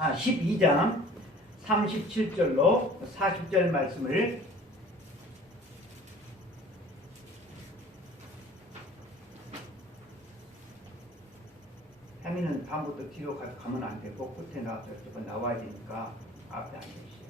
12장 37절로 40절 말씀을 혜미는 다음부터 뒤로 가면 안 되고 끝에 나와야 되니까 앞에 앉으시죠.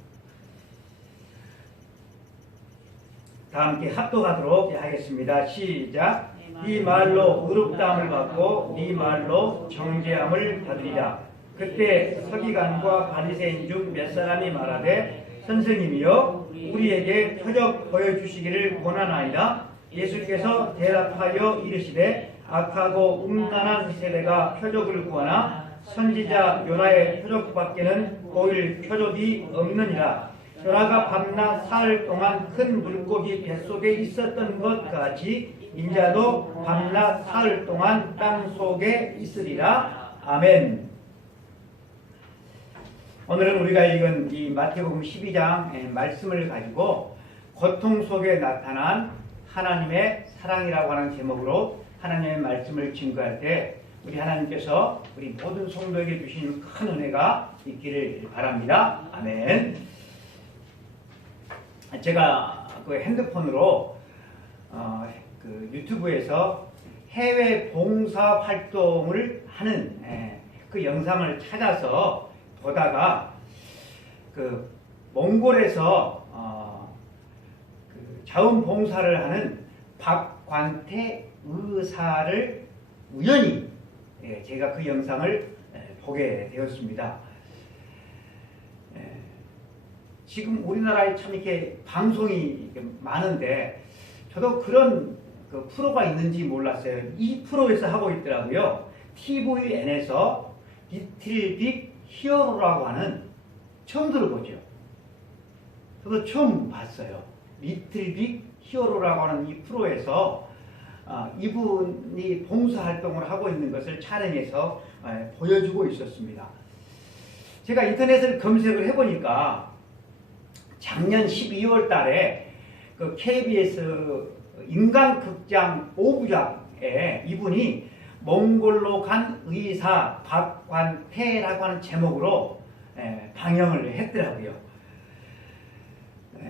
다 함께 합독하도록 하겠습니다. 시작. 네 말로 의롭다함을 받고 네 말로 정죄함을 받으리라. 그때 서기관과 바리새인 중 몇 사람이 말하되 선생님이여 우리에게 표적 보여주시기를 권하나이다. 예수께서 대답하여 이르시되 악하고 음란한 세대가 표적을 구하나 선지자 요나의 표적밖에는 보일 표적이 없느니라. 요나가 밤낮 사흘 동안 큰 물고기 뱃속에 있었던 것 같이 인자도 밤낮 사흘 동안 땅 속에 있으리라. 아멘. 오늘은 우리가 읽은 이 마태복음 12장 말씀을 가지고 고통 속에 나타난 하나님의 사랑이라고 하는 제목으로 하나님의 말씀을 증거할 때 우리 하나님께서 우리 모든 성도에게 주신 큰 은혜가 있기를 바랍니다. 아멘. 제가 그 핸드폰으로 그 유튜브에서 해외 봉사 활동을 하는 그 영상을 찾아서 보다가 그 몽골에서 그 자원봉사를 하는 박관태 의사를 우연히 제가 그 영상을 보게 되었습니다. 지금 우리나라에 참 이렇게 방송이 많은데 저도 그런 그 프로가 있는지 몰랐어요. 이 프로에서 하고 있더라고요. TVN에서 리틀 빅 히어로라고 하는, 처음 들어보죠. 저도 처음 봤어요. 리틀 빅 히어로라고 하는 이 프로에서 이분이 봉사활동을 하고 있는 것을 촬영해서 보여주고 있었습니다. 제가 인터넷을 검색을 해보니까 작년 12월 달에 그 KBS 인간극장 5부작에 이분이 몽골로 간 의사 박관태라고 하는 제목으로 방영을 했더라고요.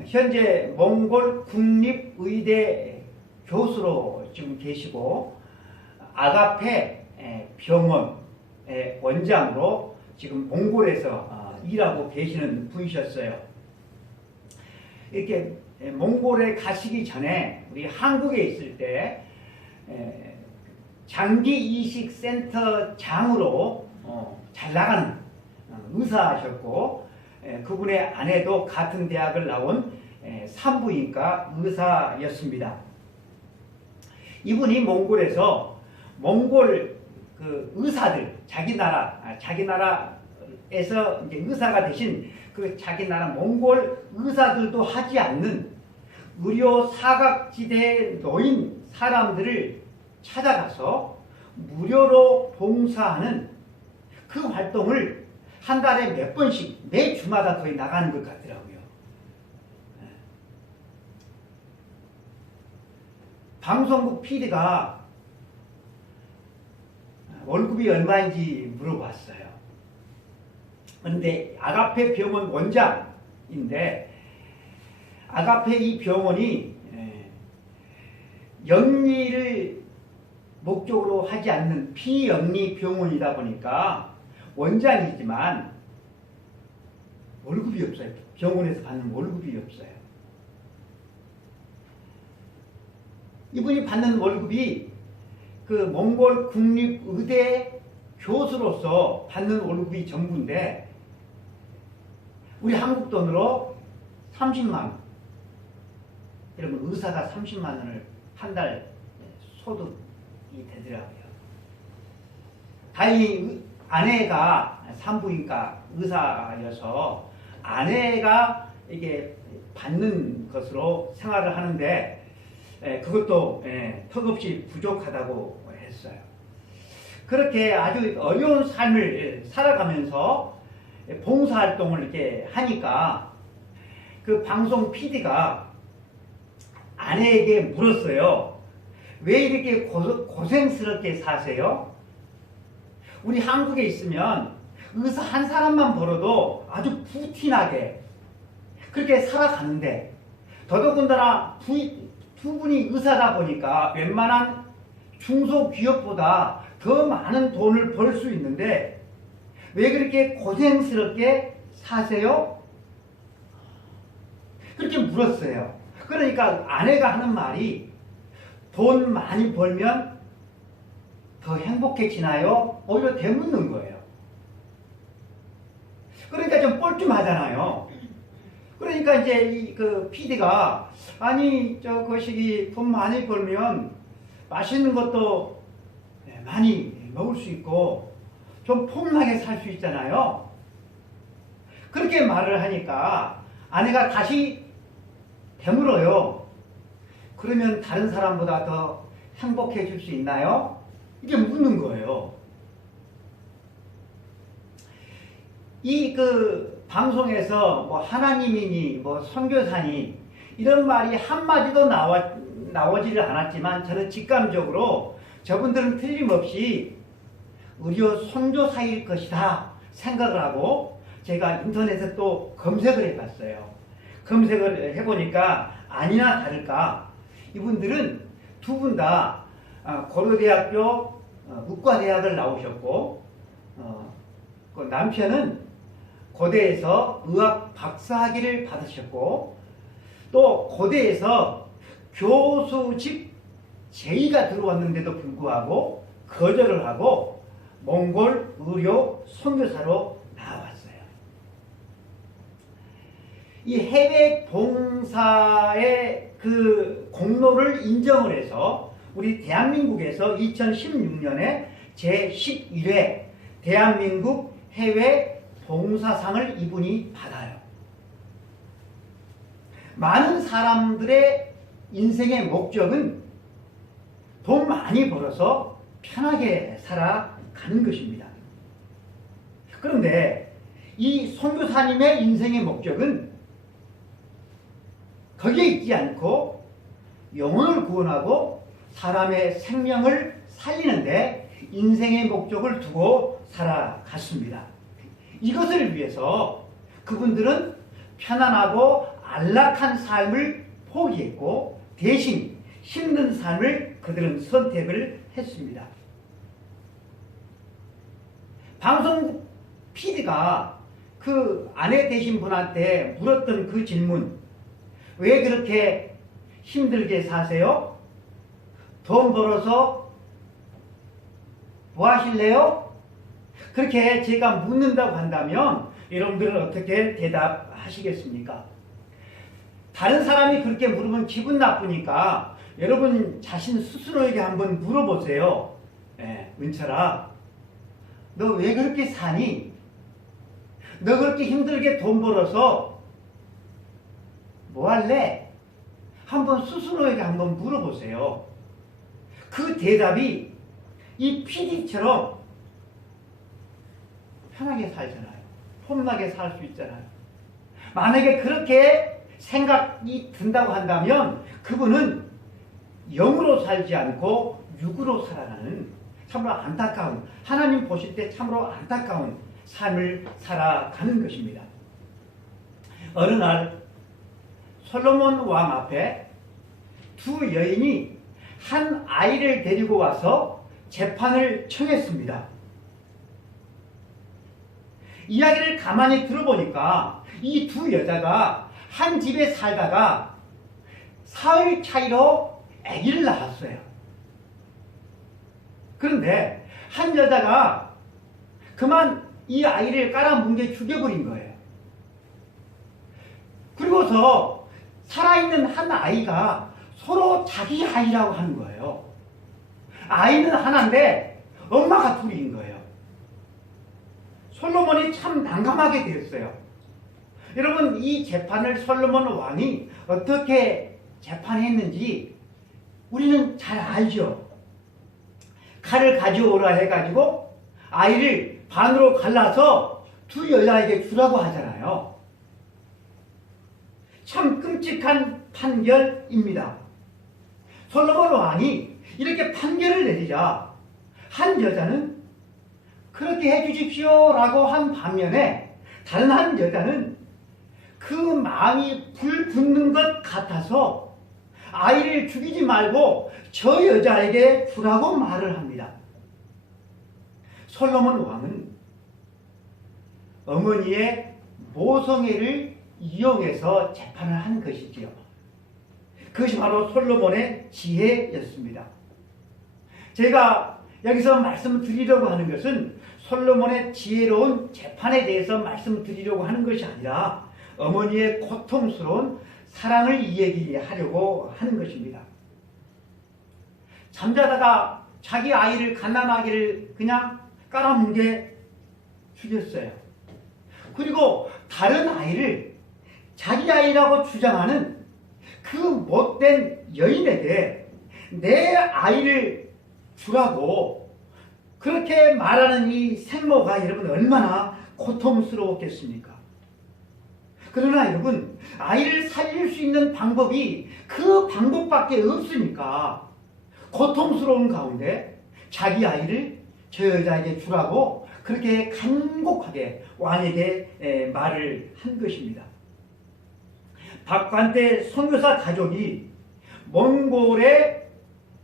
현재 몽골 국립의대 교수로 지금 계시고 아가페 병원의 원장으로 지금 몽골에서 일하고 계시는 분이셨어요. 이렇게 몽골에 가시기 전에 우리 한국에 있을 때 장기 이식센터장으로 잘 나가는 의사하셨고 그분의 아내도 같은 대학을 나온 산부인과 의사였습니다. 이분이 몽골에서 몽골 그 의사들 자기 나라에서 이제 의사가 되신 그 자기 나라 몽골 의사들도 하지 않는 의료 사각지대에 놓인 사람들을 찾아가서 무료로 봉사하는 그 활동을 한 달에 몇 번씩 매 주마다 거의 나가는 것 같더라고요. 방송국 PD가 월급이 얼마인지 물어봤어요. 그런데 아가페 병원 원장인데 아가페 이 병원이 영리를 목적으로 하지 않는 비영리 병원이다 보니까 원장이지만 월급이 없어요. 병원에서 받는 월급이 없어요. 이분이 받는 월급이 그 몽골 국립의대 교수로서 받는 월급이 전부인데 우리 한국 돈으로 30만 원. 여러분 의사가 30만 원을 한 달 소득이 되더라고요. 다행히 아내가 산부인과 의사여서 아내가 이게 받는 것으로 생활을 하는데 그것도 턱없이 부족하다고 했어요. 그렇게 아주 어려운 삶을 살아가면서 봉사활동을 이렇게 하니까 그 방송 PD가 아내에게 물었어요. 왜 이렇게 고생스럽게 사세요? 우리 한국에 있으면 의사 한 사람만 벌어도 아주 부티나게 그렇게 살아가는데, 더더군다나 두 분이 의사다 보니까 웬만한 중소기업보다 더 많은 돈을 벌 수 있는데 왜 그렇게 고생스럽게 사세요? 그렇게 물었어요. 그러니까 아내가 하는 말이, 돈 많이 벌면 더 행복해지나요? 오히려 되묻는 거예요. 그러니까 좀 뻘쭘하잖아요. 그러니까 이제 그 PD가, 아니 저 거시기 돈 많이 벌면 맛있는 것도 많이 먹을 수 있고 좀 폼나게 살 수 있잖아요. 그렇게 말을 하니까 아내가 다시 되물어요. 그러면 다른 사람보다 더 행복해질 수 있나요? 이게 묻는 거예요. 이 그 방송에서 뭐 하나님이니 뭐 선교사니 이런 말이 한마디도 나오지를 않았지만, 저는 직감적으로 저분들은 틀림없이 의료 선교사일 것이다 생각을 하고 제가 인터넷에 또 검색을 해봤어요. 검색을 해보니까 아니나 다를까 이분들은 두 분 다 고려대학교 의과대학을 나오셨고, 그 남편은 고대에서 의학 박사학위를 받으셨고, 또 고대에서 교수직 제의가 들어왔는데도 불구하고 거절을 하고 몽골 의료 선교사로 나왔어요. 이 해외 봉사의 그 공로를 인정을 해서 우리 대한민국에서 2016년에 제11회 대한민국 해외 봉사상을 이분이 받아요. 많은 사람들의 인생의 목적은 돈 많이 벌어서 편하게 살아가는 것입니다. 그런데 이 선교사님의 인생의 목적은 거기에 있지 않고 영혼을 구원하고 사람의 생명을 살리는데 인생의 목적을 두고 살아갔습니다. 이것을 위해서 그분들은 편안하고 안락한 삶을 포기했고 대신 힘든 삶을 그들은 선택을 했습니다. 방송 PD가 그 아내 되신 분한테 물었던 그 질문, 왜 그렇게 힘들게 사세요? 돈 벌어서 뭐 하실래요? 그렇게 제가 묻는다고 한다면 여러분들은 어떻게 대답하시겠습니까? 다른 사람이 그렇게 물으면 기분 나쁘니까 여러분 자신 스스로에게 한번 물어보세요. 은철아, 너 왜 그렇게 사니? 너 그렇게 힘들게 돈 벌어서 뭐 할래? 한번 스스로에게 한번 물어보세요. 그 대답이 이 PD처럼 편하게 살잖아요. 폼나게 살 수 있잖아요. 만약에 그렇게 생각이 든다고 한다면 그분은 영으로 살지 않고 육으로 살아가는 참으로 안타까운, 하나님 보실 때 참으로 안타까운 삶을 살아가는 것입니다. 어느 날 솔로몬 왕 앞에 두 여인이 한 아이를 데리고 와서 재판을 청했습니다. 이야기를 가만히 들어보니까 이 두 여자가 한 집에 살다가 사흘 차이로 아기를 낳았어요. 그런데 한 여자가 그만 이 아이를 깔아뭉개 죽여버린 거예요. 그리고서 살아있는 한 아이가 서로 자기 아이라고 하는 거예요. 아이는 하나인데 엄마가 둘인 거예요. 솔로몬이 참 난감하게 되었어요. 여러분, 이 재판을 솔로몬 왕이 어떻게 재판했는지 우리는 잘 알죠. 칼을 가져오라 해가지고 아이를 반으로 갈라서 두 여자에게 주라고 하잖아요. 참 끔찍한 판결입니다. 솔로몬 왕이 이렇게 판결을 내리자 한 여자는 그렇게 해주십시오라고 한 반면에 다른 한 여자는 그 마음이 불붙는 것 같아서 아이를 죽이지 말고 저 여자에게 주라고 말을 합니다. 솔로몬 왕은 어머니의 모성애를 이용해서 재판을 한 것이지요. 그것이 바로 솔로몬의 지혜였습니다. 제가 여기서 말씀드리려고 하는 것은 솔로몬의 지혜로운 재판에 대해서 말씀드리려고 하는 것이 아니라 어머니의 고통스러운 사랑을 이야기하려고 하는 것입니다. 잠자다가 자기 아이를 갓난아기를 그냥 깔아뭉개 죽였어요. 그리고 다른 아이를 자기 아이라고 주장하는 그 못된 여인에게 내 아이를 주라고 그렇게 말하는 이 생모가 여러분 얼마나 고통스러웠겠습니까? 그러나 여러분 아이를 살릴 수 있는 방법이 그 방법밖에 없으니까 고통스러운 가운데 자기 아이를 저 여자에게 주라고 그렇게 간곡하게 왕에게 말을 한 것입니다. 박관대 선교사 가족이 몽골의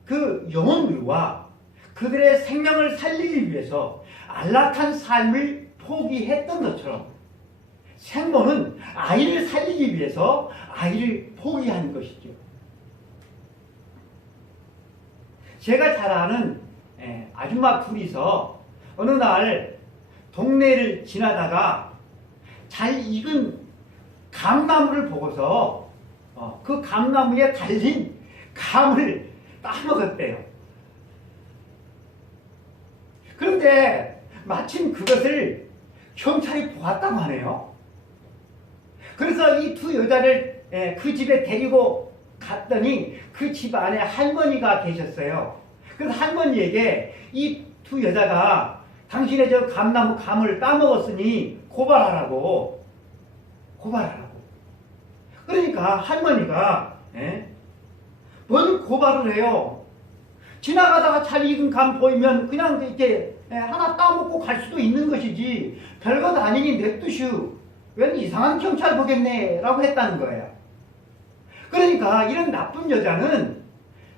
그 영혼들과 그들의 생명을 살리기 위해서 안락한 삶을 포기했던 것처럼 생모는 아이를 살리기 위해서 아이를 포기한 것이죠. 제가 잘 아는 아줌마 둘이서 어느 날 동네를 지나다가 잘 익은 감나무를 보고서 그 감나무에 달린 감을 따먹었대요. 그런데 마침 그것을 경찰이 보았다고 하네요. 그래서 이 두 여자를 그 집에 데리고 갔더니 그 집 안에 할머니가 계셨어요. 그래서 할머니에게 이 두 여자가 당신의 저 감나무 감을 따먹었으니 고발하라고. 그러니까 할머니가 뭘 고발을 해요? 지나가다가 잘 익은 감 보이면 그냥 이렇게 하나 따먹고 갈 수도 있는 것이지 별것 아니니 냅두시오. 웬 이상한 경찰 보겠네 라고 했다는 거예요. 그러니까 이런 나쁜 여자는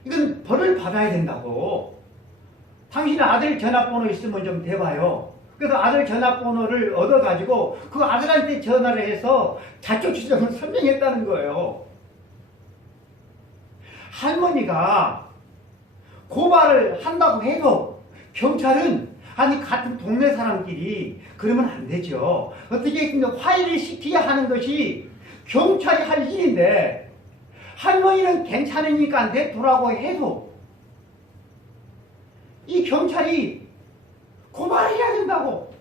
이건 벌을 받아야 된다고. 당신의 아들 전화번호 있으면 좀 대봐요. 그래서 아들 전화번호를 얻어가지고 그 아들한테 전화를 해서 자초 주장을 설명했다는 거예요. 할머니가 고발을 한다고 해도 경찰은 아니 같은 동네 사람끼리 그러면 안 되죠. 어떻게 화해를 시켜야 하는 것이 경찰이 할 일인데 할머니는 괜찮으니까 내두라고 해도 이 경찰이 고발해야 된다고.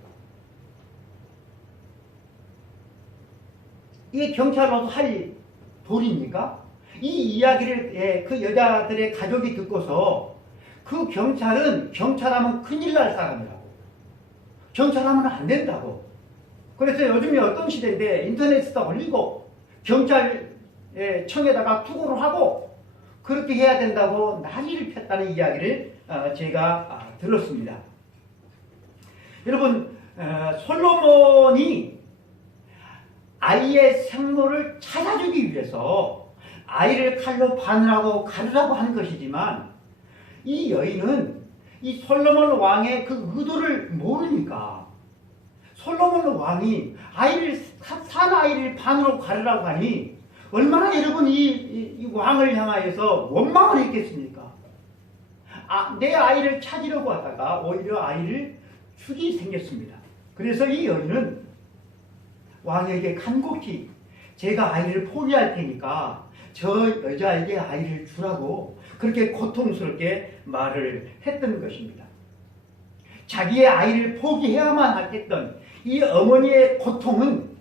이게 경찰로서 할 도리입니까? 이 이야기를 그 여자들의 가족이 듣고서 그 경찰은 경찰하면 큰일 날 사람이라고. 경찰하면 안 된다고. 그래서 요즘에 어떤 시대인데 인터넷에다 올리고 경찰청에다가 투고를 하고 그렇게 해야 된다고 난리를 폈다는 이야기를 제가 들었습니다. 여러분 솔로몬이 아이의 생모를 찾아주기 위해서 아이를 칼로 바늘하고 가르라고 한 것이지만 이 여인은 이 솔로몬 왕의 그 의도를 모르니까 솔로몬 왕이 산 아이를 반으로 가르라고 하니 얼마나 여러분 이 왕을 향하여서 원망을 했겠습니까? 내 아이를 찾으려고 하다가 오히려 아이를 죽이 생겼습니다. 그래서 이 여인은 왕에게 간곡히 제가 아이를 포기할 테니까 저 여자에게 아이를 주라고 그렇게 고통스럽게 말을 했던 것입니다. 자기의 아이를 포기해야만 하겠던 이 어머니의 고통은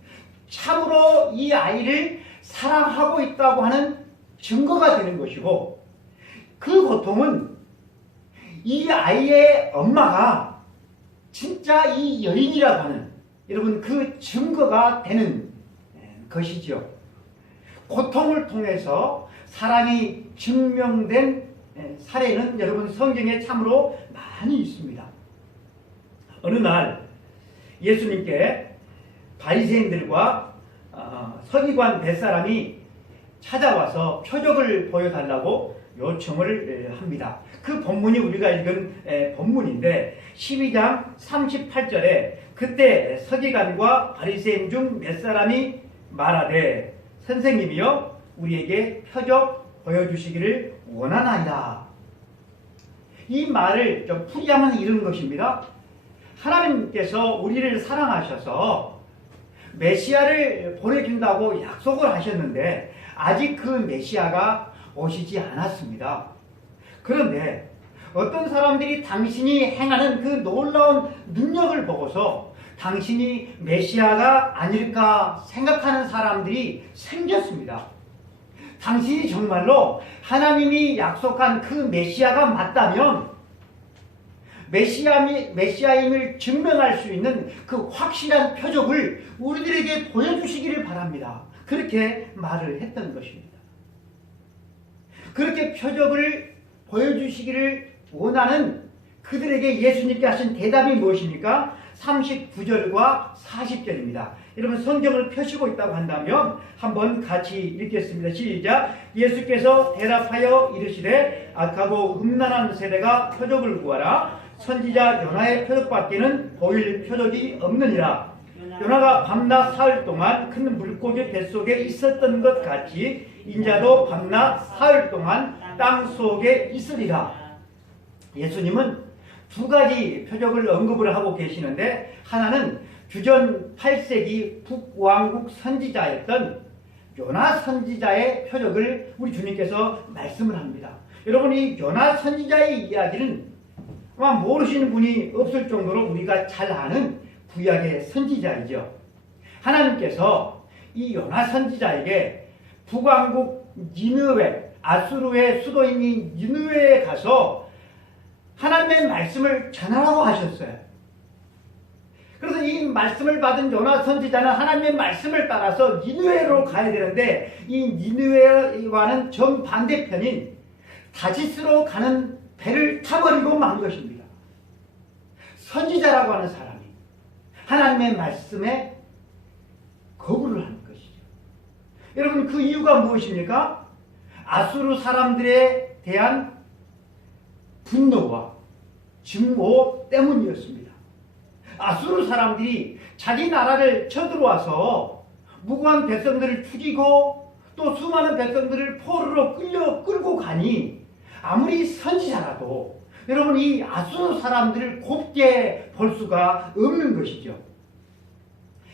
참으로 이 아이를 사랑하고 있다고 하는 증거가 되는 것이고 그 고통은 이 아이의 엄마가 진짜 이 여인이라고 하는 여러분 그 증거가 되는 것이죠. 고통을 통해서 사랑이 증명된 사례는 여러분 성경에 참으로 많이 있습니다. 어느 날 예수님께 바리새인들과 서기관 뱃사람이 찾아와서 표적을 보여달라고 요청을 합니다. 그 본문이 우리가 읽은 본문인데 12장 38절에 그때 서기관과 바리새인 중 몇 사람이 말하되 선생님이여 우리에게 표적 보여주시기를 원하나이다. 이 말을 좀 풀이하면 이런 것입니다. 하나님께서 우리를 사랑하셔서 메시아를 보내준다고 약속을 하셨는데 아직 그 메시아가 오시지 않았습니다. 그런데 어떤 사람들이 당신이 행하는 그 놀라운 능력을 보고서 당신이 메시아가 아닐까 생각하는 사람들이 생겼습니다. 당신이 정말로 하나님이 약속한 그 메시아가 맞다면 메시아임을 증명할 수 있는 그 확실한 표적을 우리들에게 보여주시기를 바랍니다. 그렇게 말을 했던 것입니다. 그렇게 표적을 보여주시기를 원하는 그들에게 예수님께 하신 대답이 무엇입니까? 39절과 40절입니다. 여러분 성경을 펴시고 있다고 한다면 한번 같이 읽겠습니다. 시작. 예수께서 대답하여 이르시되 악하고 음란한 세대가 표적을 구하라. 선지자 요나의 표적밖에는 보일 표적이 없느니라. 요나가 밤낮 사흘 동안 큰 물고기 뱃속에 있었던 것 같이 인자도 밤낮 사흘 동안 땅 속에 있으리라. 예수님은 두 가지 표적을 언급을 하고 계시는데 하나는 주전 8세기 북왕국 선지자였던 요나 선지자의 표적을 우리 주님께서 말씀을 합니다. 여러분 이 요나 선지자의 이야기는 아마 모르시는 분이 없을 정도로 우리가 잘 아는 구약의 선지자이죠. 하나님께서 이 요나 선지자에게 북왕국 니느웨, 아수르의 수도인 니느웨에 가서 하나님의 말씀을 전하라고 하셨어요. 그래서 이 말씀을 받은 요나 선지자는 하나님의 말씀을 따라서 니느웨로 가야 되는데 이 니느웨와는 정반대편인 다시스로 가는 배를 타버리고 만 것입니다. 선지자라고 하는 사람이 하나님의 말씀에 거부를 하는 것이죠. 여러분 그 이유가 무엇입니까? 아수르 사람들에 대한 분노와 증오 때문이었습니다. 아수르 사람들이 자기 나라를 쳐들어와서 무고한 백성들을 죽이고 또 수많은 백성들을 포로로 끌고 가니 아무리 선지자라도 여러분 이 아수르 사람들을 곱게 볼 수가 없는 것이죠.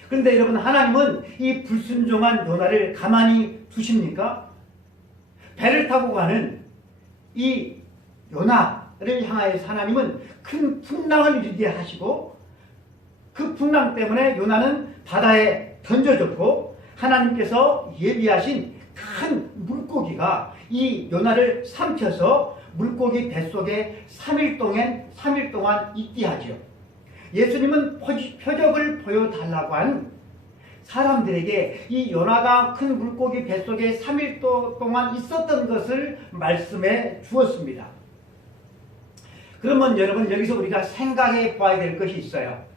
그런데 여러분 하나님은 이 불순종한 요나를 가만히 두십니까? 배를 타고 가는 이 요나를 향하여서 하나님은 큰 풍랑을 일게 하시고 그 풍랑 때문에 요나는 바다에 던져졌고 하나님께서 예비하신 큰 물고기가 이 요나를 삼켜서 물고기 뱃속에 3일 동안 있게 하죠. 예수님은 표적을 보여달라고 한 사람들에게 이 요나가 큰 물고기 뱃속에 3일 동안 있었던 것을 말씀해 주었습니다. 그러면 여러분 여기서 우리가 생각해 봐야 될 것이 있어요.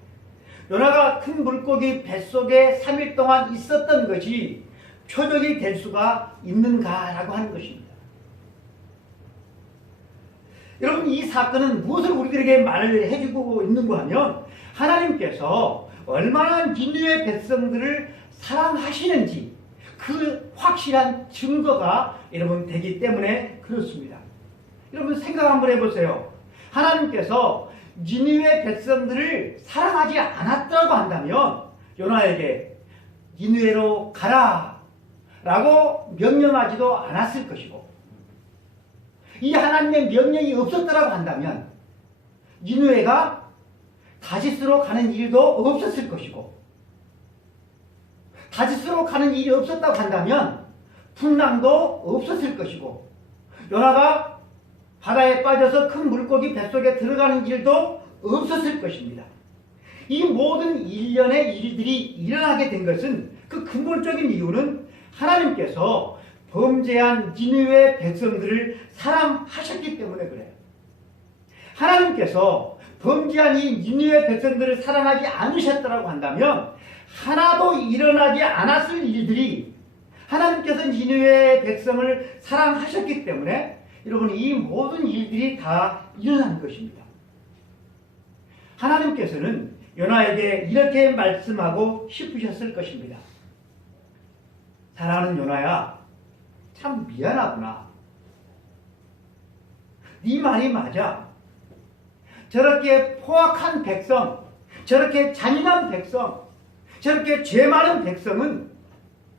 요나가 큰 물고기 뱃속에 3일 동안 있었던 것이 표적이 될 수가 있는가라고 하는 것입니다. 여러분 이 사건은 무엇을 우리들에게 말을 해주고 있는가 하면 하나님께서 얼마나 니느웨 백성들을 사랑하시는지 그 확실한 증거가 여러분 되기 때문에 그렇습니다. 여러분 생각 한번 해보세요. 하나님께서 니느웨 백성들을 사랑하지 않았다고 한다면 요나에게 니느웨로 가라 라고 명령하지도 않았을 것이고 이 하나님의 명령이 없었다고 한다면 니느웨가 다시스로 가는 일도 없었을 것이고 다시스로 가는 일이 없었다고 한다면 풍랑도 없었을 것이고 요나가 바다에 빠져서 큰 물고기 뱃속에 들어가는 일도 없었을 것입니다. 이 모든 일련의 일들이 일어나게 된 것은 그 근본적인 이유는 하나님께서 범죄한 니느웨 백성들을 사랑하셨기 때문에 그래요. 하나님께서 범죄한 이 니느웨 백성들을 사랑하지 않으셨더라고 한다면 하나도 일어나지 않았을 일들이 하나님께서 니느웨 백성을 사랑하셨기 때문에 여러분 이 모든 일들이 다 일어난 것입니다. 하나님께서는 요나에게 이렇게 말씀하고 싶으셨을 것입니다. 사랑하는 요나야, 참 미안하구나. 네 말이 맞아. 저렇게 포악한 백성, 저렇게 잔인한 백성, 저렇게 죄 많은 백성은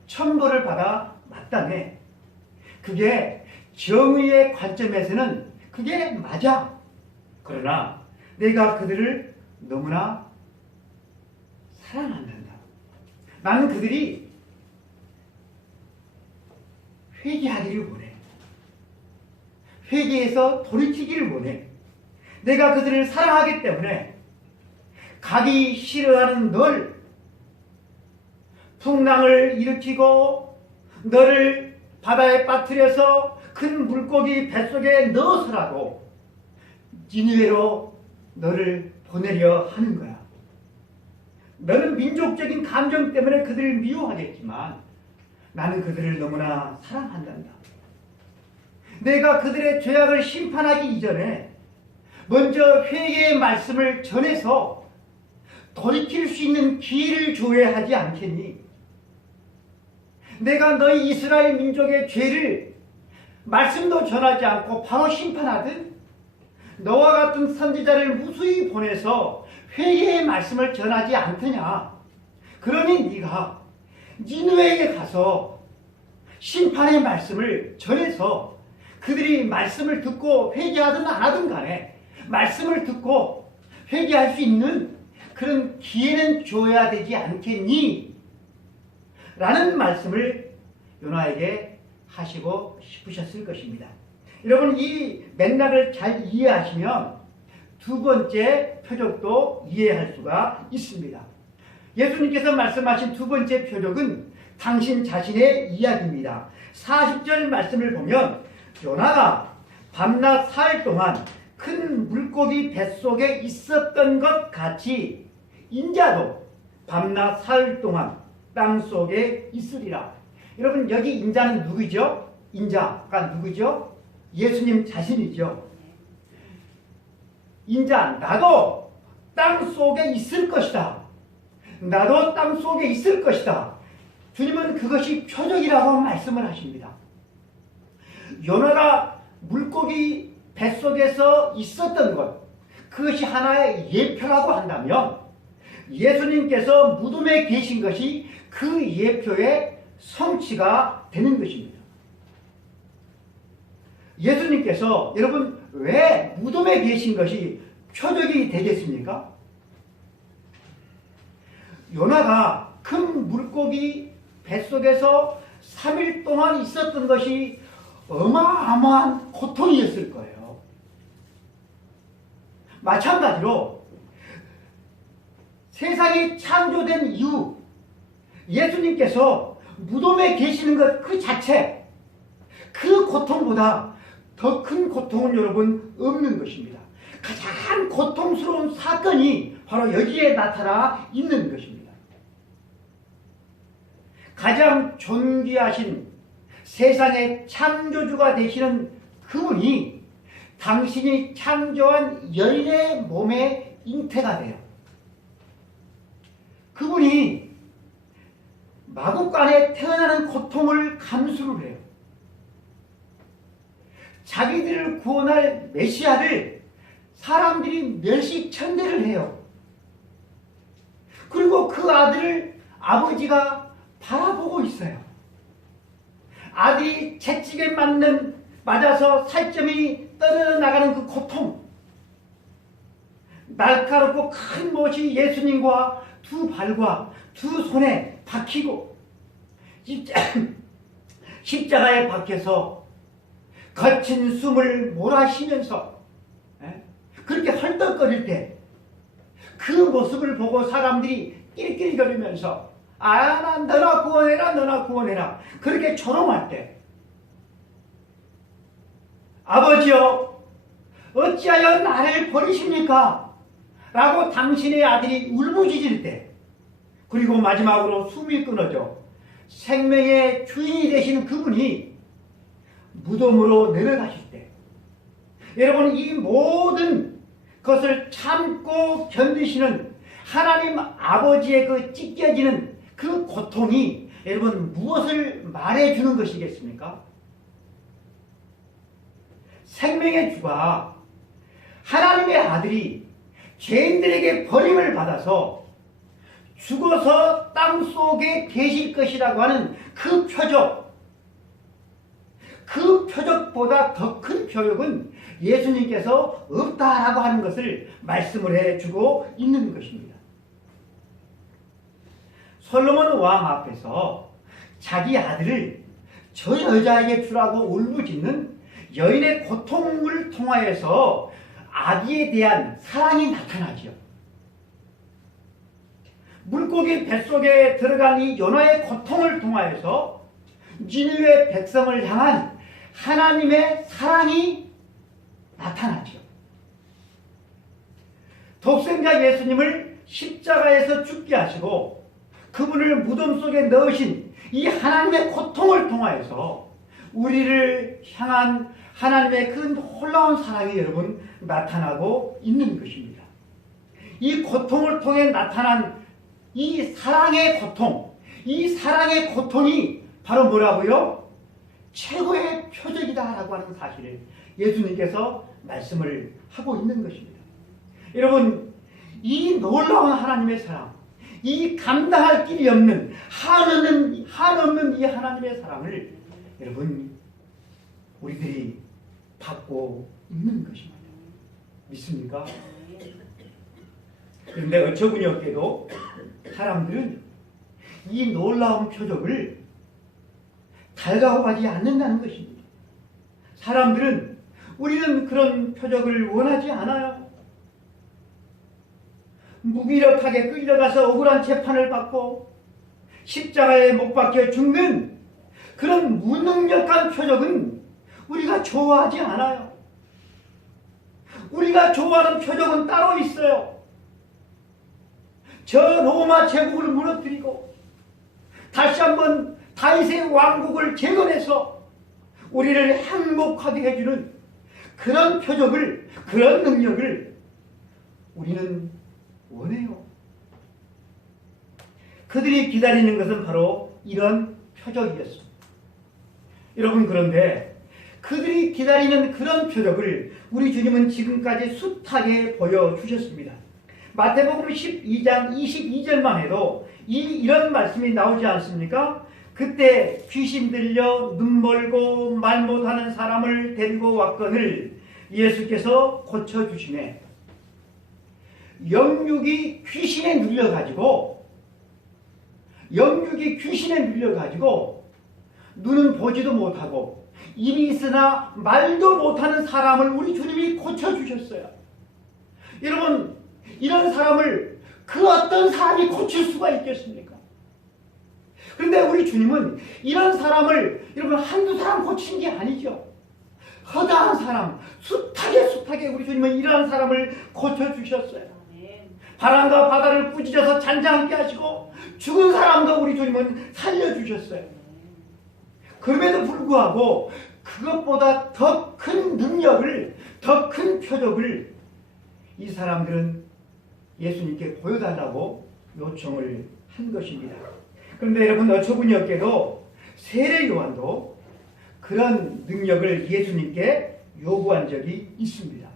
천벌을 받아 마땅해. 그게 정의의 관점에서는 그게 맞아. 그러나 내가 그들을 너무나 사랑한단다. 나는 그들이 회개하기를 원해. 회개해서 돌이키기를 원해. 내가 그들을 사랑하기 때문에 가기 싫어하는 널, 풍랑을 일으키고 너를 바다에 빠뜨려서 큰 물고기 뱃속에 넣어서라도 니느웨로 너를 보내려 하는 거야. 너는 민족적인 감정 때문에 그들을 미워하겠지만 나는 그들을 너무나 사랑한단다. 내가 그들의 죄악을 심판하기 이전에 먼저 회개의 말씀을 전해서 돌이킬 수 있는 기회를 줘야 하지 않겠니? 내가 너희 이스라엘 민족의 죄를 말씀도 전하지 않고 바로 심판하듯 너와 같은 선지자를 무수히 보내서 회개의 말씀을 전하지 않더냐? 그러니 네가 니느웨에 가서 심판의 말씀을 전해서 그들이 말씀을 듣고 회개하든 안 하든 간에 말씀을 듣고 회개할 수 있는 그런 기회는 줘야 되지 않겠니? 라는 말씀을 요나에게 하시고 싶으셨을 것입니다. 여러분 이 맥락을 잘 이해하시면 두 번째 표적도 이해할 수가 있습니다. 예수님께서 말씀하신 두 번째 표적은 당신 자신의 이야기입니다. 40절 말씀을 보면 요나가 밤낮 사흘 동안 큰 물고기 뱃속에 있었던 것 같이 인자도 밤낮 사흘 동안 땅속에 있으리라. 여러분 여기 인자는 누구죠? 인자가 누구죠? 예수님 자신이죠. 인자 나도 땅속에 있을 것이다. 나도 땅속에 있을 것이다. 주님은 그것이 표적이라고 말씀을 하십니다. 요나가 물고기 뱃속에서 있었던 것, 그것이 하나의 예표라고 한다면 예수님께서 무덤에 계신 것이 그 예표의 성취가 되는 것입니다. 예수님께서 여러분 왜 무덤에 계신 것이 표적이 되겠습니까? 요나가 큰 물고기 뱃속에서 3일 동안 있었던 것이 어마어마한 고통이었을 거예요. 마찬가지로 세상이 창조된 이후 예수님께서 무덤에 계시는 것 그 자체, 그 고통보다 더 큰 고통은 여러분 없는 것입니다. 가장 고통스러운 사건이 바로 여기에 나타나 있는 것입니다. 가장 존귀하신 세상의 창조주가 되시는 그분이 당신이 창조한 여인의 몸에 잉태가 돼요. 그분이 마구간에 태어나는 고통을 감수를 해요. 자기들을 구원할 메시아를 사람들이 멸시천대를 해요. 그리고 그 아들을 아버지가 바라보고 있어요. 아들이 채찍에 맞아서 살점이 떨어나가는 그 고통, 날카롭고 큰 못이 예수님과 두 발과 두 손에 박히고 십자가에 박혀서 거친 숨을 몰아쉬면서 그렇게 헐떡거릴 때 그 모습을 보고 사람들이 끼리끼리거리면서 나 너나 구원해라 너나 구원해라 그렇게 조롱할 때 아버지여 어찌하여 나를 버리십니까? 라고 당신의 아들이 울부짖을 때, 그리고 마지막으로 숨이 끊어져 생명의 주인이 되시는 그분이 무덤으로 내려가실 때, 여러분, 이 모든 것을 참고 견디시는 하나님 아버지의 그 찢겨지는 그 고통이 여러분 무엇을 말해주는 것이겠습니까? 생명의 주가 하나님의 아들이 죄인들에게 버림을 받아서 죽어서 땅속에 계실 것이라고 하는 그 표적, 그 표적보다 더 큰 표적은 예수님께서 없다라고 하는 것을 말씀을 해주고 있는 것입니다. 솔로몬 왕 앞에서 자기 아들을 저 여자에게 주라고 울부짖는 여인의 고통을 통하여서 아기에 대한 사랑이 나타나죠. 물고기 뱃속에 들어간 이 요나의 고통을 통하여서 니느웨 백성을 향한 하나님의 사랑이 나타나죠. 독생자 예수님을 십자가에서 죽게 하시고 그분을 무덤 속에 넣으신 이 하나님의 고통을 통하여서 우리를 향한 하나님의 그 놀라운 사랑이 여러분 나타나고 있는 것입니다. 이 고통을 통해 나타난 이 사랑의 고통, 이 사랑의 고통이 바로 뭐라고요? 최고의 표적이다라고 하는 사실을 예수님께서 말씀을 하고 있는 것입니다. 여러분, 이 놀라운 하나님의 사랑, 이 감당할 길이 없는 한없는 이 하나님의 사랑을 여러분 우리들이 받고 있는 것입니다. 믿습니까? 그런데 어처구니 없게도 사람들은 이 놀라운 표적을 달가워하지 않는다는 것입니다. 사람들은 우리는 그런 표적을 원하지 않아요. 무기력하게 끌려가서 억울한 재판을 받고 십자가에 못 박혀 죽는 그런 무능력한 표적은 우리가 좋아하지 않아요. 우리가 좋아하는 표적은 따로 있어요. 저 로마 제국을 무너뜨리고 다시 한번 다윗의 왕국을 재건해서 우리를 행복하게 해주는 그런 표적을, 그런 능력을 우리는 원해요. 그들이 기다리는 것은 바로 이런 표적이었습니다. 여러분, 그런데 그들이 기다리는 그런 표적을 우리 주님은 지금까지 숱하게 보여주셨습니다. 마태복음 12장 22절만 해도 이런 말씀이 나오지 않습니까? 그때 귀신 들려 눈 멀고 말 못하는 사람을 데리고 왔거늘 예수께서 고쳐주시네. 영육이 귀신에 눌려가지고 눈은 보지도 못하고 입이 있으나 말도 못하는 사람을 우리 주님이 고쳐주셨어요. 여러분, 이런 사람을 그 어떤 사람이 고칠 수가 있겠습니까? 그런데 우리 주님은 이런 사람을 여러분 한두 사람 고친 게 아니죠. 허다한 사람, 숱하게 우리 주님은 이러한 사람을 고쳐주셨어요. 바람과 바다를 꾸짖어서 잔잔하게 하시고 죽은 사람도 우리 주님은 살려주셨어요. 그럼에도 불구하고 그것보다 더 큰 능력을, 더 큰 표적을 이 사람들은 예수님께 보여달라고 요청을 한 것입니다. 그런데 여러분, 어처구니 없게도 세례 요한도 그런 능력을 예수님께 요구한 적이 있습니다.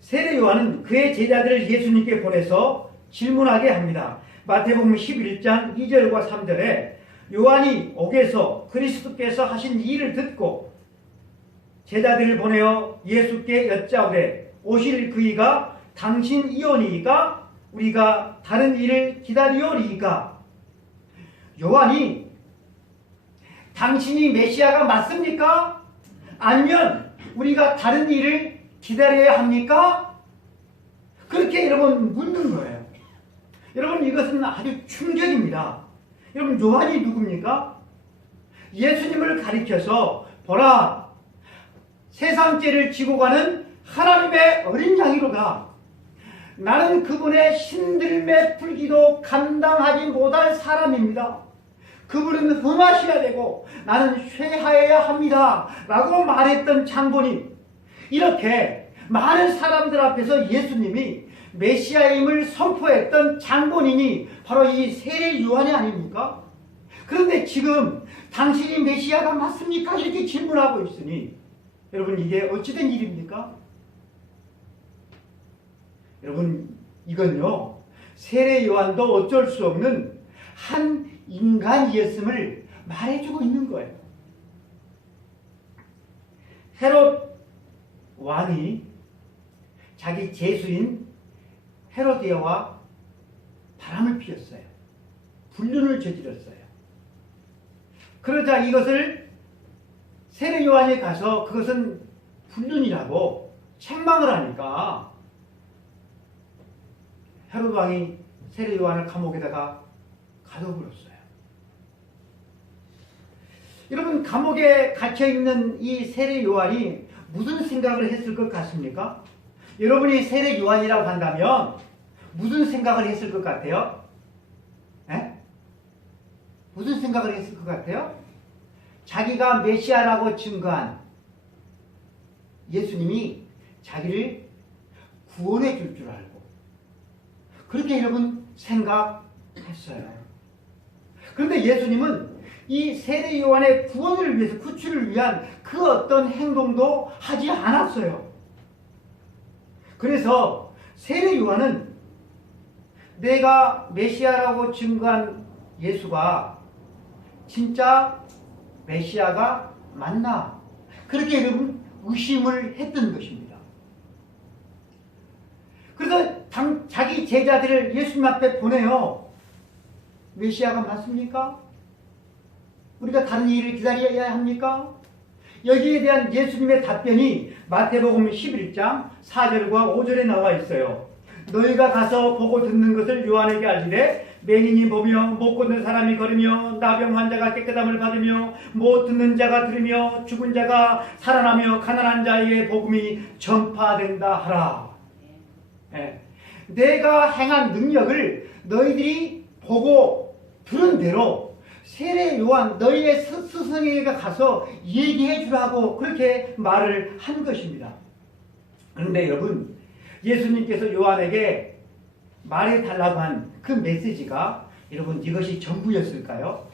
세례 요한은 그의 제자들을 예수님께 보내서 질문하게 합니다. 마태복음 11장 2절과 3절에 요한이 옥에서 그리스도께서 하신 일을 듣고 제자들을 보내어 예수께 여짜오되 오실 그이가 당신이오니이까 우리가 다른 일을 기다리오리이까. 요한이 당신이 메시아가 맞습니까? 아니면 우리가 다른 일을 기다려야 합니까? 그렇게 여러분 묻는 거예요. 여러분, 이것은 아주 충격입니다. 여러분, 요한이 누굽니까? 예수님을 가리켜서 보라, 세상 죄를 지고 가는 하나님의 어린 양이로다. 나는 그분의 신들매 풀기도 감당하지 못할 사람입니다. 그분은 흥하셔야 되고 나는 쇠하여야 합니다. 라고 말했던 장본인, 이렇게 많은 사람들 앞에서 예수님이 메시아임을 선포했던 장본인이 바로 이 세례 요한이 아닙니까? 그런데 지금 당신이 메시아가 맞습니까? 이렇게 질문하고 있으니 여러분, 이게 어찌된 일입니까? 여러분, 이건요, 세례 요한도 어쩔 수 없는 한 인간이었음을 말해주고 있는 거예요. 헤롯 왕이 자기 제수인 헤로디아와 바람을 피웠어요. 불륜을 저질렀어요. 그러자 이것을 세례 요한이 가서 그것은 불륜이라고 책망을 하니까 헤롯 왕이 세례 요한을 감옥에다가 가둬버렸어요. 여러분, 감옥에 갇혀있는 이 세례 요한이 무슨 생각을 했을 것 같습니까? 여러분이 세례 요한이라고 한다면 무슨 생각을 했을 것 같아요? 에? 무슨 생각을 했을 것 같아요? 자기가 메시아라고 증거한 예수님이 자기를 구원해 줄 줄 알고 그렇게 여러분 생각했어요. 그런데 예수님은 이 세례 요한의 구원을 위해서, 구출을 위한 그 어떤 행동도 하지 않았어요. 그래서 세례 요한은 내가 메시아라고 증거한 예수가 진짜 메시아가 맞나? 그렇게 여러분 의심을 했던 것입니다. 그래서 자기 제자들을 예수님 앞에 보내요. 메시아가 맞습니까? 우리가 다른 일을 기다려야 합니까? 여기에 대한 예수님의 답변이 마태복음 11장 4절과 5절에 나와 있어요. 너희가 가서 보고 듣는 것을 요한에게 알리되 맹인이 보며 못 걷는 사람이 걸으며 나병 환자가 깨끗함을 받으며 못 듣는 자가 들으며 죽은 자가 살아나며 가난한 자에게 복음이 전파된다 하라. 네. 내가 행한 능력을 너희들이 보고 들은 대로 세례 요한 너희의 스승에게 가서 얘기해 주라고 그렇게 말을 한 것입니다. 그런데 여러분, 예수님께서 요한에게 말해 달라고 한 그 메시지가 여러분 이것이 전부였을까요?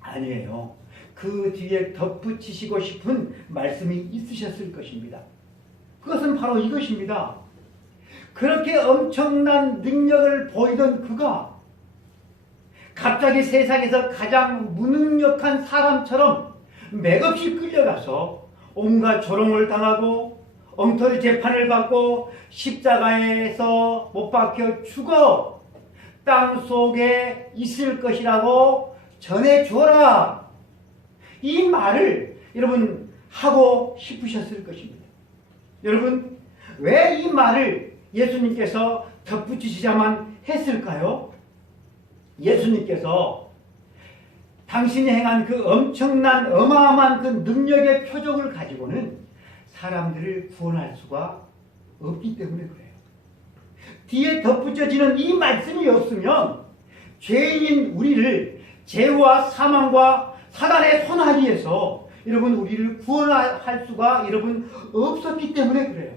아니에요. 그 뒤에 덧붙이시고 싶은 말씀이 있으셨을 것입니다. 그것은 바로 이것입니다. 그렇게 엄청난 능력을 보이던 그가 갑자기 세상에서 가장 무능력한 사람처럼 맥없이 끌려가서 온갖 조롱을 당하고 엉터리 재판을 받고 십자가에서 못 박혀 죽어 땅속에 있을 것이라고 전해주어라. 이 말을 여러분 하고 싶으셨을 것입니다. 여러분, 왜 이 말을 예수님께서 덧붙이시자만 했을까요? 예수님께서 당신이 행한 그 엄청난 어마어마한 그 능력의 표적을 가지고는 사람들을 구원할 수가 없기 때문에 그래요. 뒤에 덧붙여지는 이 말씀이 없으면 죄인인 우리를 죄와 사망과 사단의 손아귀에서 여러분 우리를 구원할 수가 여러분 없었기 때문에 그래요.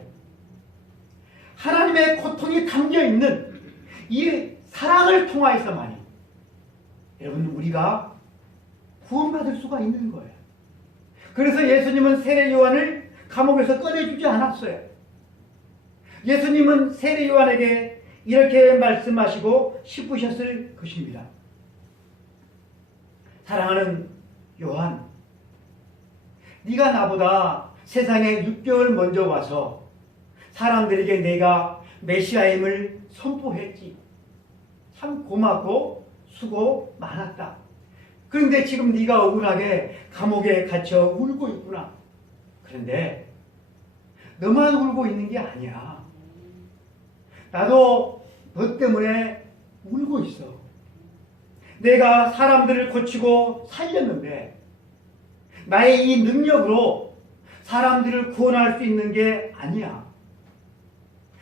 하나님의 고통이 담겨있는 이 사랑을 통하여서만이 여러분 우리가 구원받을 수가 있는 거예요. 그래서 예수님은 세례 요한을 감옥에서 꺼내주지 않았어요. 예수님은 세례 요한에게 이렇게 말씀하시고 싶으셨을 것입니다. 사랑하는 요한, 네가 나보다 세상에 6개월 먼저 와서 사람들에게 내가 메시아임을 선포했지. 참 고맙고 수고 많았다. 그런데 지금 네가 억울하게 감옥에 갇혀 울고 있구나. 그런데 너만 울고 있는 게 아니야. 나도 너 때문에 울고 있어. 내가 사람들을 고치고 살렸는데 나의 이 능력으로 사람들을 구원할 수 있는 게 아니야.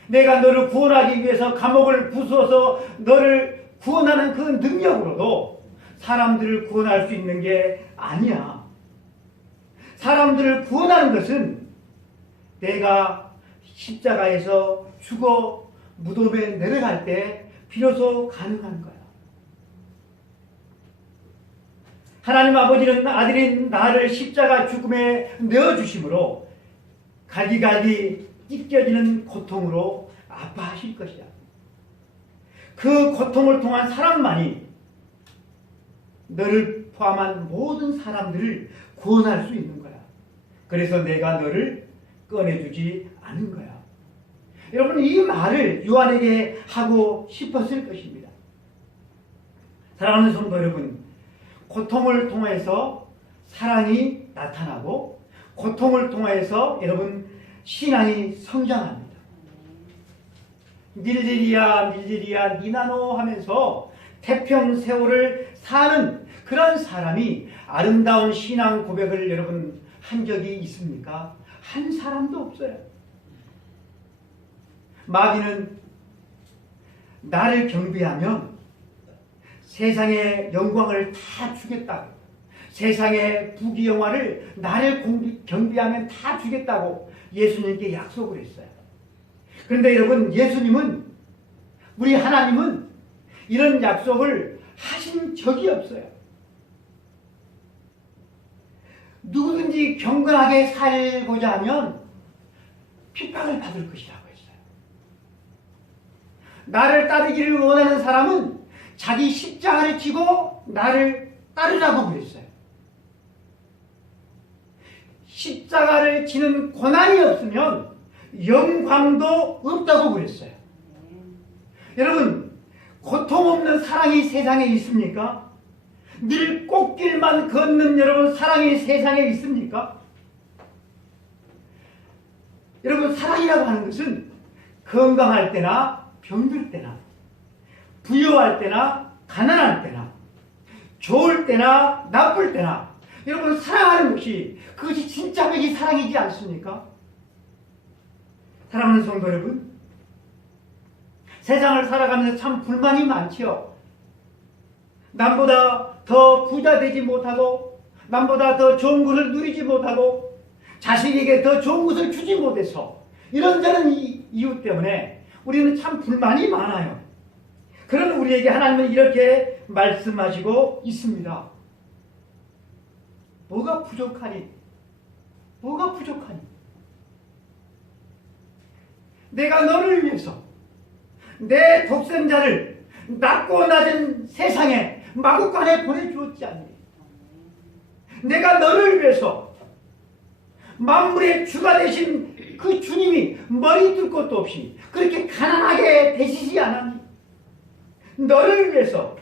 내가 너를 구원하기 위해서 감옥을 부수어서 너를 구원하는 그 능력으로도 사람들을 구원할 수 있는 게 아니야. 사람들을 구원하는 것은 내가 십자가에서 죽어 무덤에 내려갈 때 비로소 가능한 거야. 하나님 아버지는 아들인 나를 십자가 죽음에 내어주심으로 갈기갈기 찢겨지는 고통으로 아파하실 것이야. 그 고통을 통한 사랑만이 너를 포함한 모든 사람들을 구원할 수 있는 거야. 그래서 내가 너를 꺼내주지 않은 거야. 여러분, 이 말을 요한에게 하고 싶었을 것입니다. 사랑하는 성도 여러분, 고통을 통해서 사랑이 나타나고 고통을 통해서 여러분 신앙이 성장합니다. 밀리리아 밀리리아 니나노 하면서 태평세월을 사는 그런 사람이 아름다운 신앙 고백을 여러분 한 적이 있습니까? 한 사람도 없어요. 마귀는 나를 경배하면 세상의 영광을 다 주겠다고, 세상의 부귀영화를 나를 경배하면 다 주겠다고 예수님께 약속을 했어요. 그런데 여러분, 예수님은, 우리 하나님은 이런 약속을 하신 적이 없어요. 누구든지 경건하게 살고자 하면 핍박을 받을 것이라고 했어요. 나를 따르기를 원하는 사람은 자기 십자가를 지고 나를 따르라고 그랬어요. 십자가를 지는 고난이 없으면 영광도 없다고 그랬어요. 여러분, 고통 없는 사랑이 세상에 있습니까? 늘 꽃길만 걷는 여러분 사랑이 세상에 있습니까? 여러분, 사랑이라고 하는 것은 건강할 때나 병들 때나 부유할 때나 가난할 때나 좋을 때나 나쁠 때나 여러분 사랑하는 것이, 그것이 진짜 이 사랑이지 않습니까? 사랑하는 성도 여러분, 세상을 살아가면서 참 불만이 많지요. 남보다 더 부자 되지 못하고, 남보다 더 좋은 것을 누리지 못하고, 자식에게 더 좋은 것을 주지 못해서 이런저런 이유 때문에 우리는 참 불만이 많아요. 그런 우리에게 하나님은 이렇게 말씀하시고 있습니다. 뭐가 부족하니? 뭐가 부족하니? 내가 너를 위해서 내 독생자를 낮고 낮은 세상에 마구간에 보내주었지 않니? 내가 너를 위해서 만물의 주가 되신 그 주님이 머리 둘 것도 없이 그렇게 가난하게 되시지 않았니? 너를 위해서,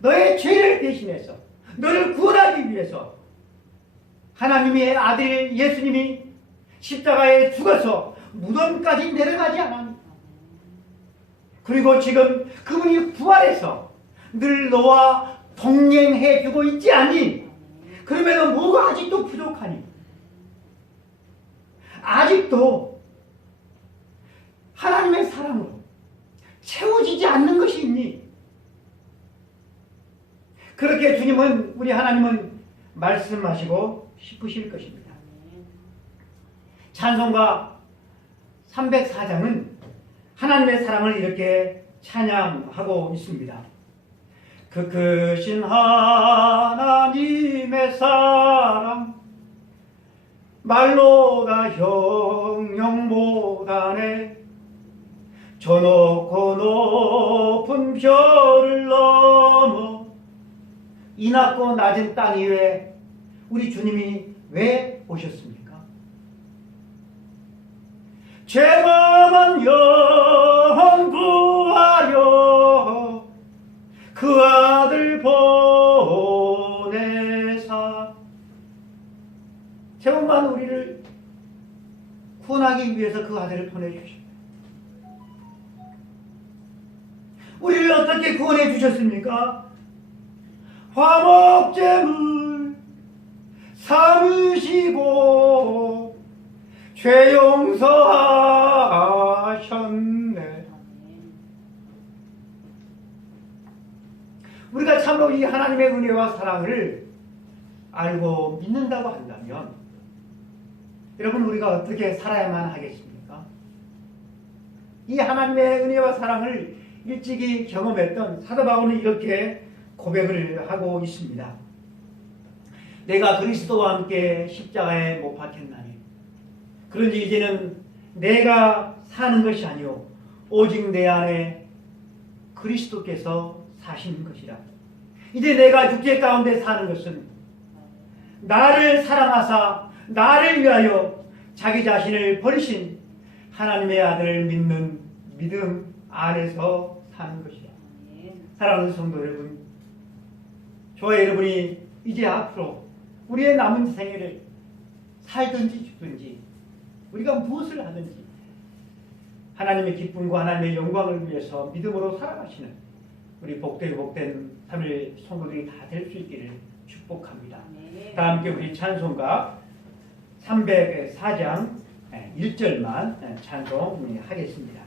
너의 죄를 대신해서 너를 구원하기 위해서 하나님의 아들 예수님이 십자가에 죽어서 무덤까지 내려가지 않았니? 그리고 지금 그분이 부활해서 늘 너와 동행해 주고 있지 않니? 그러면 뭐가 아직도 부족하니? 아직도 하나님의 사랑으로 채워지지 않는 것이 있니? 그렇게 주님은, 우리 하나님은 말씀하시고 싶으실 것입니다. 찬송가 304장은 하나님의 사랑을 이렇게 찬양하고 있습니다. 그 크신 하나님의 사랑 말로다 형용못하네. 저 높고 높은 별을 넘어 이 낮고 낮은 땅 위에 우리 주님이 왜 오셨습니까? 죄범한 영혼 구하려 그 아들 보내사. 죄범한 우리를 구원하기 위해서 그 아들을 보내주셨습니다. 우리를 어떻게 구원해 주셨습니까? 화목제물 삼으시고 죄 용서하셨네. 우리가 참으로 이 하나님의 은혜와 사랑을 알고 믿는다고 한다면 여러분 우리가 어떻게 살아야만 하겠습니까? 이 하나님의 은혜와 사랑을 일찍이 경험했던 사도 바울은 이렇게 고백을 하고 있습니다. 내가 그리스도와 함께 십자가에 못 박혔나니 그런지 이제는 내가 사는 것이 아니요 오직 내 안에 그리스도께서 사시는 것이라. 이제 내가 육체 가운데 사는 것은 나를 사랑하사 나를 위하여 자기 자신을 버리신 하나님의 아들을 믿는 믿음 안에서 사는 것이라. 사랑하는 성도 여러분, 저와 여러분이 이제 앞으로 우리의 남은 생애를 살든지 죽든지 우리가 무엇을 하든지 하나님의 기쁨과 하나님의 영광을 위해서 믿음으로 살아가시는 우리 복된 3일 성도들이 다 될 수 있기를 축복합니다. 다 함께 우리 찬송가 304장 1절만 찬송하겠습니다.